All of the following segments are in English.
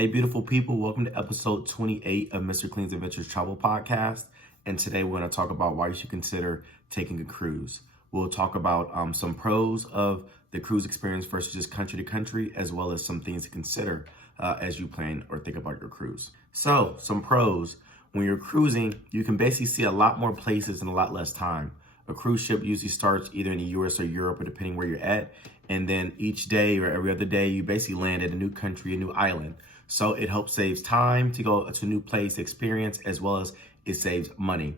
Hey, beautiful people. Welcome to episode 28 of Mr. Clean's Adventures Travel Podcast. And today we're going to talk about why you should consider taking a cruise. We'll talk about some pros of the cruise experience versus just country to country, as well as some things to consider as you plan or think about your cruise. So, some pros. When you're cruising, you can basically see a lot more places in a lot less time. A cruise ship usually starts either in the US or Europe, or depending where you're at. And then each day or every other day, you basically land at a new country, a new island. So it helps saves time to go to a new place, experience, as well as it saves money.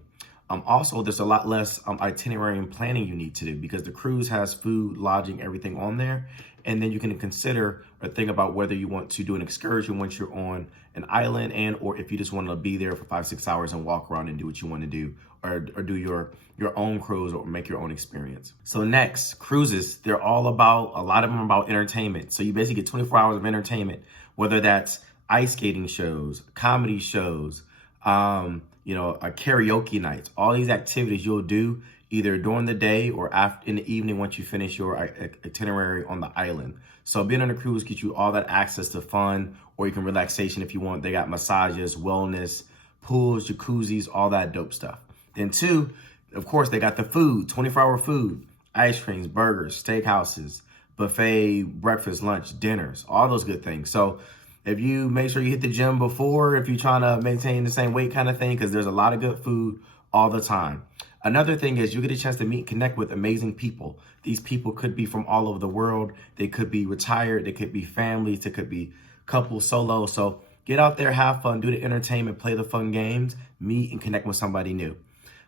Also, there's a lot less itinerary and planning you need to do because the cruise has food, lodging, everything on there. And then you can consider or think about whether you want to do an excursion once you're on an island or if you just want to be there for 5-6 hours and walk around and do what you want to do or do your own cruise or make your own experience. So next, cruises, they're all about, a lot of them are about entertainment. So you basically get 24 hours of entertainment, whether that's ice skating shows, comedy shows, a karaoke nights, all these activities you'll do either during the day or after in the evening once you finish your itinerary on the island. So being on a cruise gets you all that access to fun, or you can relaxation if you want. They got massages, wellness, pools, jacuzzis, all that dope stuff. Then two, of course, they got the food, 24-hour food, ice creams, burgers, steakhouses, buffet, breakfast, lunch, dinners, all those good things. So if you make sure you hit the gym before, if you're trying to maintain the same weight kind of thing, because there's a lot of good food all the time. Another thing is you get a chance to meet and connect with amazing people. These people could be from all over the world. They could be retired. They could be families. They could be couples, solo. So get out there, have fun, do the entertainment, play the fun games, meet and connect with somebody new.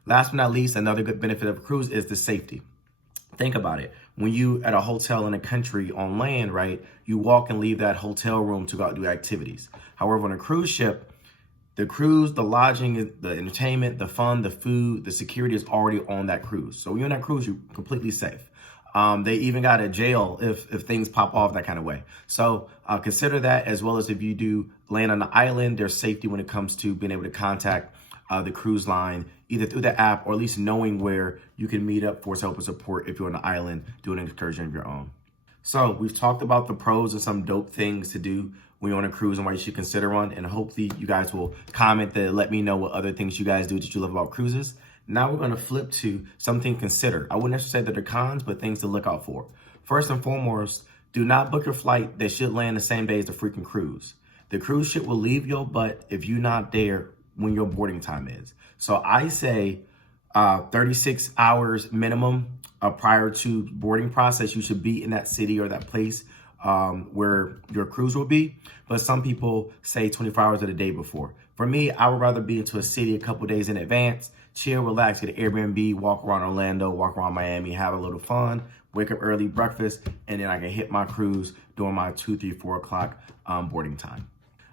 Last but not least, another good benefit of a cruise is the safety. Think about it. When you at a hotel in a country on land, right, you walk and leave that hotel room to go out and do activities. However, on a cruise ship, the cruise, the lodging, the entertainment, the fun, the food, the security is already on that cruise. So when you're on that cruise, you're completely safe. They even got a jail if things pop off that kind of way. So consider that, as well as if you do land on the island, there's safety when it comes to being able to contact the cruise line, either through the app or at least knowing where you can meet up for help and support if you're on the island doing an excursion of your own. So we've talked about the pros and some dope things to do when you're on a cruise and why you should consider one. And hopefully you guys will comment to let me know what other things you guys do that you love about cruises. Now we're going to flip to something to consider. I wouldn't necessarily say that they're cons, but things to look out for. First and foremost, do not book your flight that should land the same day as the freaking cruise. The cruise ship will leave your butt if you're not there when your boarding time is. So I say 36 hours minimum prior to boarding process. You should be in that city or that place where your cruise will be. But some people say 24 hours of the day before. For me, I would rather be into a city a couple days in advance, chill, relax, get an Airbnb, walk around Orlando, walk around Miami, have a little fun, wake up early, breakfast, and then I can hit my cruise during my 2, 3, 4 o'clock boarding time.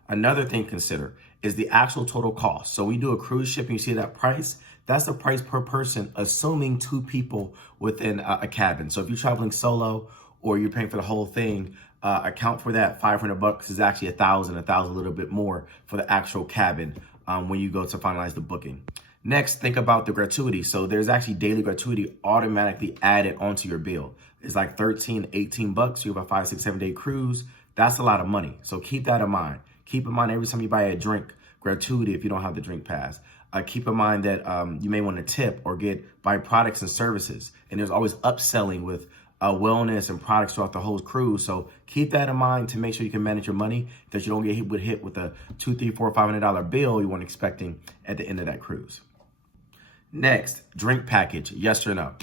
Another thing to consider is the actual total cost. So we do a cruise ship and you see that price, that's the price per person, assuming 2 people within a cabin. So if you're traveling solo or you're paying for the whole thing, account for that. $500 is actually $1,000 a little bit more for the actual cabin when you go to finalize the booking. Next, think about the gratuity. So there's actually daily gratuity automatically added onto your bill. It's like $13, $18. You have a 5, 6, 7 day cruise. That's a lot of money. So keep that in mind. Keep in mind every time you buy a drink, gratuity if you don't have the drink pass. Keep in mind that you may want to tip or buy products and services. And there's always upselling with wellness and products throughout the whole cruise. So keep that in mind to make sure you can manage your money, that you don't get hit with a $200, $300, $400, $500 bill you weren't expecting at the end of that cruise. Next, drink package, yes or no.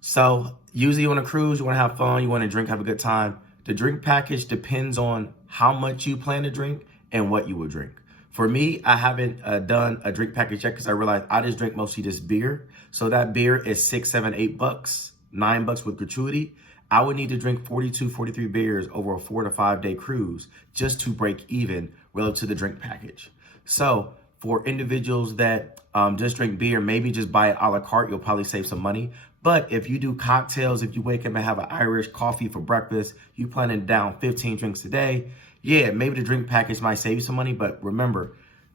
So usually on a cruise, you want to have fun, you want to drink, have a good time. The drink package depends on how much you plan to drink and what you will drink. For me, I haven't done a drink package yet because I realized I just drink mostly just beer. So that beer is $6, $7, $8, $9 with gratuity. I would need to drink 42, 43 beers over a 4 to 5 day cruise just to break even relative to the drink package. So for individuals that just drink beer, maybe just buy it a la carte, you'll probably save some money. But if you do cocktails, if you wake up and have an Irish coffee for breakfast, you planning down 15 drinks a day, yeah, maybe the drink package might save you some money. But remember,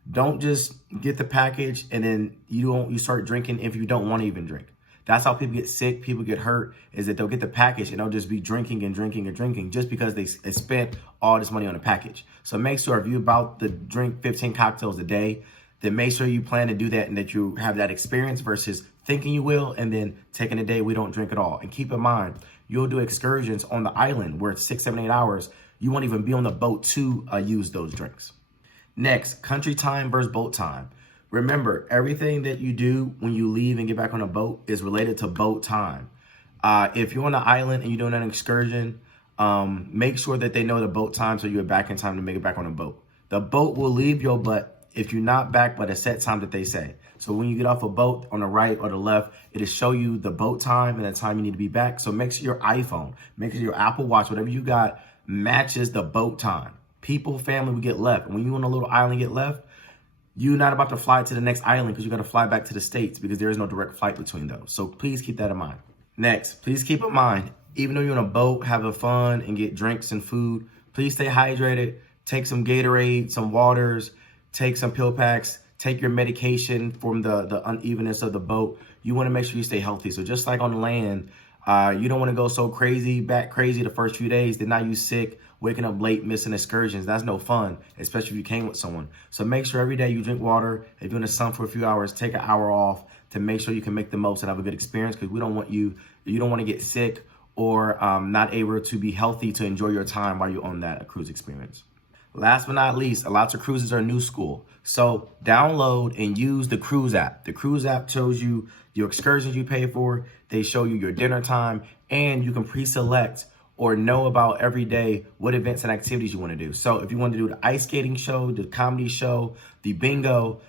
don't just get the package and then you start drinking if you don't want to even drink. That's how people get sick, people get hurt, is that they'll get the package and they'll just be drinking and drinking and drinking just because they spent all this money on a package. So make sure if you're about to drink 15 cocktails a day, then make sure you plan to do that and that you have that experience versus thinking you will and then taking a day we don't drink at all. And keep in mind, you'll do excursions on the island where it's 6, 7, 8 hours. You won't even be on the boat to use those drinks. Next, country time versus boat time. Remember, everything that you do when you leave and get back on a boat is related to boat time. If you're on the island and you're doing an excursion, make sure that they know the boat time so you're back in time to make it back on a boat. The boat will leave your butt if you're not back by the set time that they say. So when you get off a boat on the right or the left, it'll show you the boat time and the time you need to be back. So make sure your iPhone, make sure your Apple Watch, whatever you got, matches the boat time. People, family will get left. And when you're on a little island get left, you're not about to fly to the next island because you're going to fly back to the States because there is no direct flight between those. So please keep that in mind. Next, please keep in mind, even though you're on a boat having fun and get drinks and food, please stay hydrated. Take some Gatorade, some waters, take some pill packs, take your medication from the unevenness of the boat. You want to make sure you stay healthy. So just like on land, you don't want to go so crazy the first few days, then now you sick, waking up late, missing excursions. That's no fun, especially if you came with someone. So make sure every day you drink water. If you're in the sun for a few hours, take an hour off to make sure you can make the most and have a good experience, because we don't want you don't want to get sick or not able to be healthy to enjoy your time while you're on that cruise experience. Last but not least, lots of cruises are new school. So download and use the cruise app. The cruise app shows you your excursions you pay for. They show you your dinner time, and you can pre-select or know about every day what events and activities you want to do. So if you want to do the ice skating show, the comedy show, the bingo,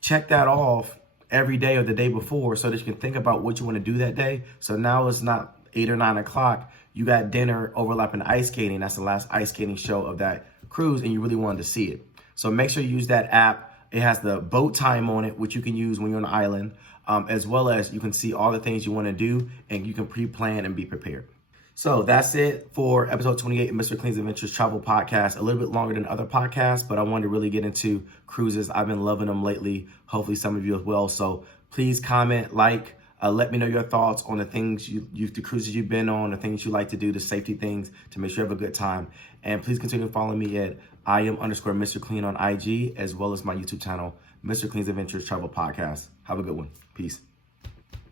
check that off every day or the day before so that you can think about what you want to do that day. So now it's not 8 or 9 o'clock. You got dinner overlapping ice skating. That's the last ice skating show of that cruise, and you really wanted to see it. So make sure you use that app. It has the boat time on it, which you can use when you're on the island, as well as you can see all the things you want to do, and you can pre-plan and be prepared. So that's it for episode 28 of Mr. Clean's Adventures Travel Podcast. A little bit longer than other podcasts, but I wanted to really get into cruises. I've been loving them lately. Hopefully some of you as well. So please comment, let me know your thoughts on the things the cruises you've been on, the things you like to do, the safety things to make sure you have a good time. And please continue to follow me at @Mr. Clean on IG, as well as my YouTube channel, Mr. Clean's Adventures Travel Podcast. Have a good one. Peace.